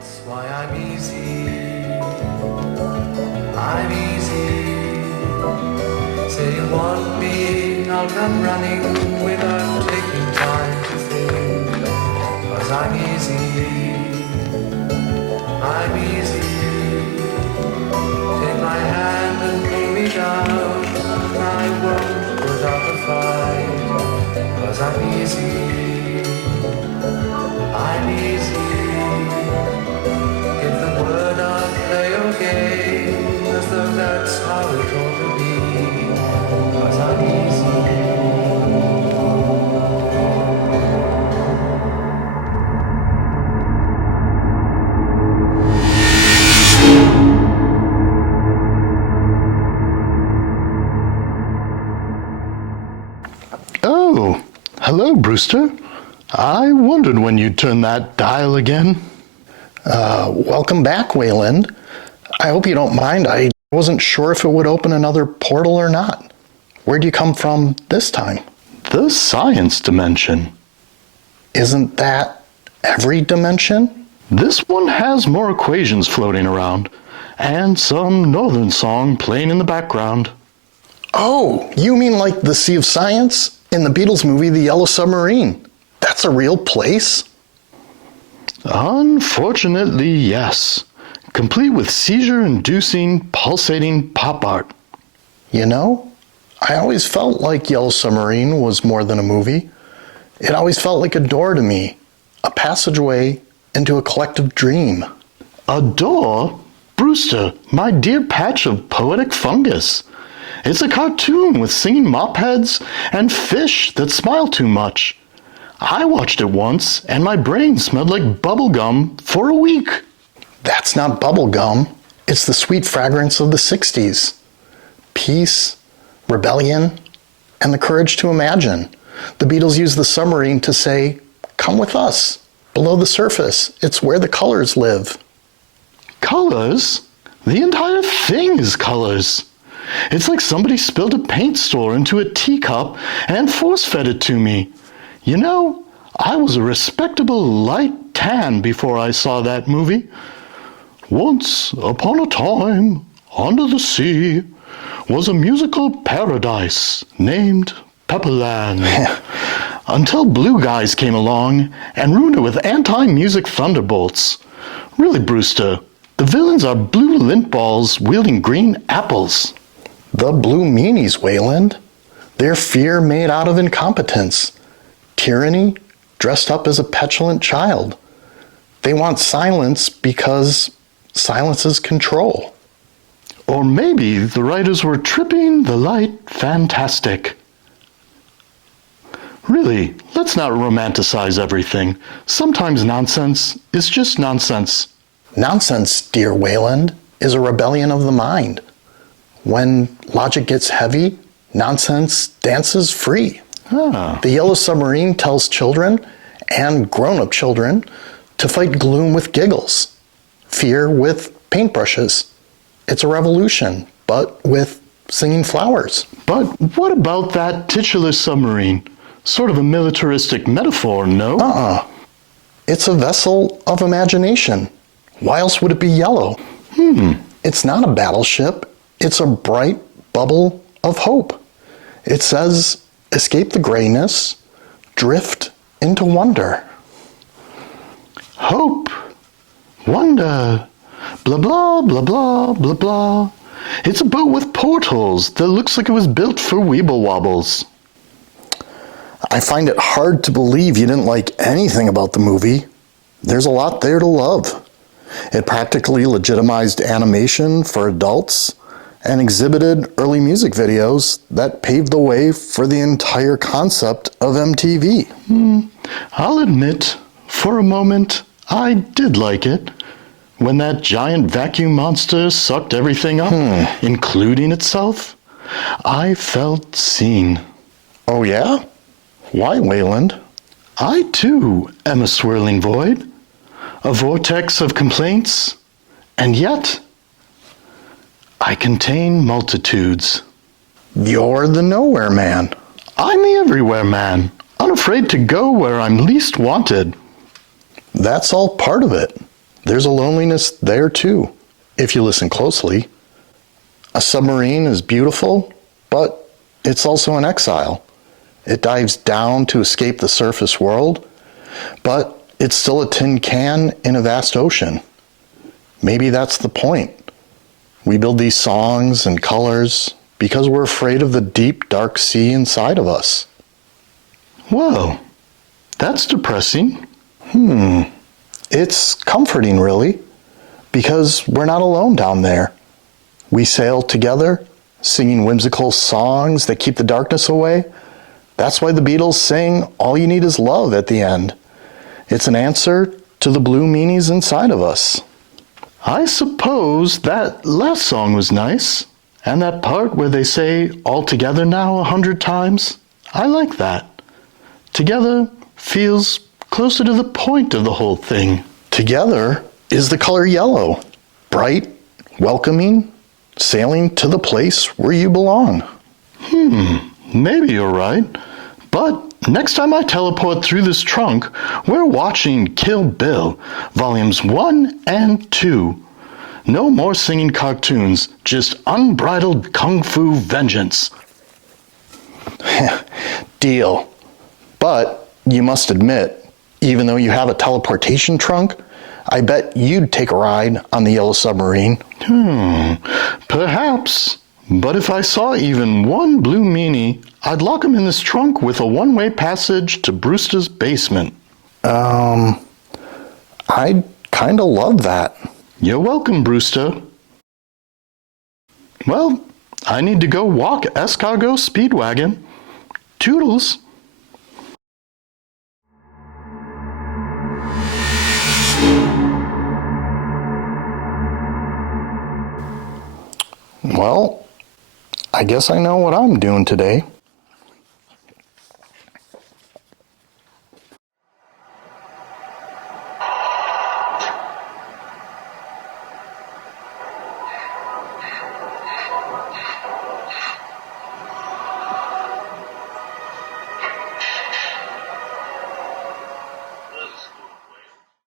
That's why I'm easy. I'm easy. Say you want me, I'll come running without taking time to think. 'Cause I'm easy. I'm easy. Take my hand and pull me down. I won't put up a fight. 'Cause I'm easy. I'm easy. Give the word I'll play your game as though that's how it ought to be. 'Cause I'm easy. Oh, hello, Brewster. I wondered when you'd turn that dial again. Welcome back, Wayland. I hope you don't mind. I wasn't sure if it would open another portal or not. Where'd you come from this time? The science dimension. Isn't that every dimension? This one has more equations floating around, and some northern song playing in the background. Oh, you mean like the Sea of Science in the Beatles movie, The Yellow Submarine? That's a real place? Unfortunately, yes. Complete with seizure-inducing, pulsating pop art. You know, I always felt like Yellow Submarine was more than a movie. It always felt like a door to me, a passageway into a collective dream. A door? Brewster, my dear patch of poetic fungus. It's a cartoon with singing mop heads and fish that smile too much. I watched it once, and my brain smelled like bubble gum for a week. That's not bubble gum. It's the sweet fragrance of the 60s. Peace, rebellion, and the courage to imagine. The Beatles used the submarine to say, come with us. Below the surface, it's where the colors live. Colors? The entire thing is colors. It's like somebody spilled a paint store into a teacup and force-fed it to me. You know, I was a respectable light tan before I saw that movie. Once upon a time, under the sea, was a musical paradise named Pepperland. Until blue guys came along and ruined it with anti-music thunderbolts. Really, Brewster, the villains are blue lint balls wielding green apples. The Blue Meanies, Wayland. They're fear made out of incompetence. Tyranny dressed up as a petulant child. They want silence because silence is control. Or maybe the writers were tripping the light fantastic. Really, let's not romanticize everything. Sometimes nonsense is just nonsense. Nonsense, dear Wayland, is a rebellion of the mind. When logic gets heavy, nonsense dances free. The Yellow Submarine tells children, and grown-up children, to fight gloom with giggles, fear with paintbrushes. It's a revolution, but with singing flowers. But what about that titular submarine? Sort of a militaristic metaphor, no? It's a vessel of imagination. Why else would it be yellow? It's not a battleship. It's a bright bubble of hope. It says, escape the grayness, drift into wonder. Hope, wonder, blah, blah, blah, blah, blah, blah. It's a boat with portals that looks like it was built for weeble wobbles. I find it hard to believe you didn't like anything about the movie. There's a lot there to love. It practically legitimized animation for adults and exhibited early music videos that paved the way for the entire concept of MTV. I'll admit, for a moment, I did like it. When that giant vacuum monster sucked everything up, including itself, I felt seen. Oh yeah? Why, Wayland? I, too, am a swirling void, a vortex of complaints, and yet I contain multitudes. You're the nowhere man. I'm the everywhere man, unafraid to go where I'm least wanted. That's all part of it. there's a loneliness there too, if you listen closely. A submarine is beautiful, but it's also an exile. It dives down to escape the surface world, but it's still a tin can in a vast ocean. Maybe that's the point. We build these songs and colors because we're afraid of the deep, dark sea inside of us. Whoa, that's depressing. It's comforting, really, because we're not alone down there. We sail together, singing whimsical songs that keep the darkness away. That's why the Beatles sing "All You Need Is Love" at the end. It's an answer to the Blue Meanies inside of us. I suppose that last song was nice. And that part where they say "all together now" 100 times. I like that. Together feels closer to the point of the whole thing. Together is the color yellow, bright, welcoming, sailing to the place where you belong. Maybe you're right. But next time I teleport through this trunk, we're watching Kill Bill, Volumes 1 and 2. No more singing cartoons, just unbridled kung fu vengeance. Deal. But you must admit, even though you have a teleportation trunk, I bet you'd take a ride on the Yellow Submarine. Perhaps. But if I saw even one Blue Meanie, I'd lock him in this trunk with a one-way passage to Brewster's basement. I'd kinda love that. You're welcome, Brewster. Well, I need to go walk Escargot Speedwagon. Toodles. Well, I guess I know what I'm doing today.